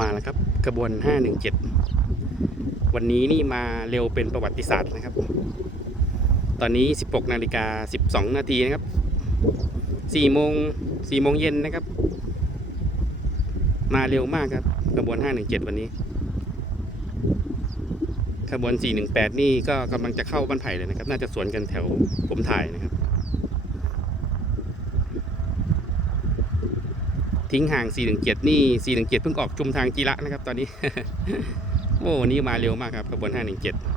มาแล้วครับกระบวน 517 วันนี้นี่มาเร็วเป็นประวัติศาสตร์นะครับ ตอนนี้ 16นาฬิกา12 นาทีนะครับ4โมง4โมงเย็นนะครับ มาเร็วมากครับกระบวน 517 วันนี้ขบวน 418 นี่ก็กำลังจะเข้าบ้านไผ่เลยนะครับ น่าจะสวนกันแถวผมถ่ายนะครับ ทิ้งห่าง 417 นี่ 417 เพิ่งออกชุมทางจีระนะครับตอนนี้ โอ้วันนี้มาเร็วมากครับขบวน 517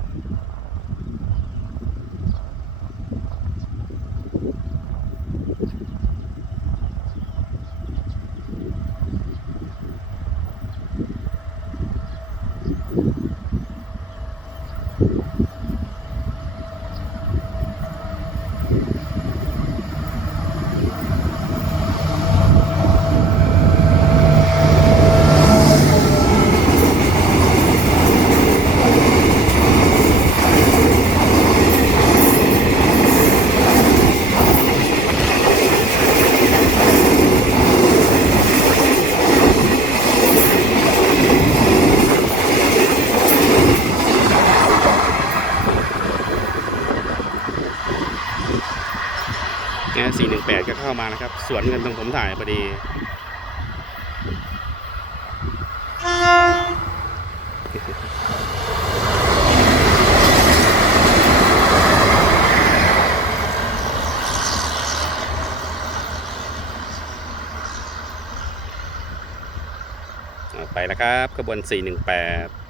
นะ418ก็เข้ามานะครับ สวนกันตรงผมถ่ายพอดีไปแล้วครับขบวน 418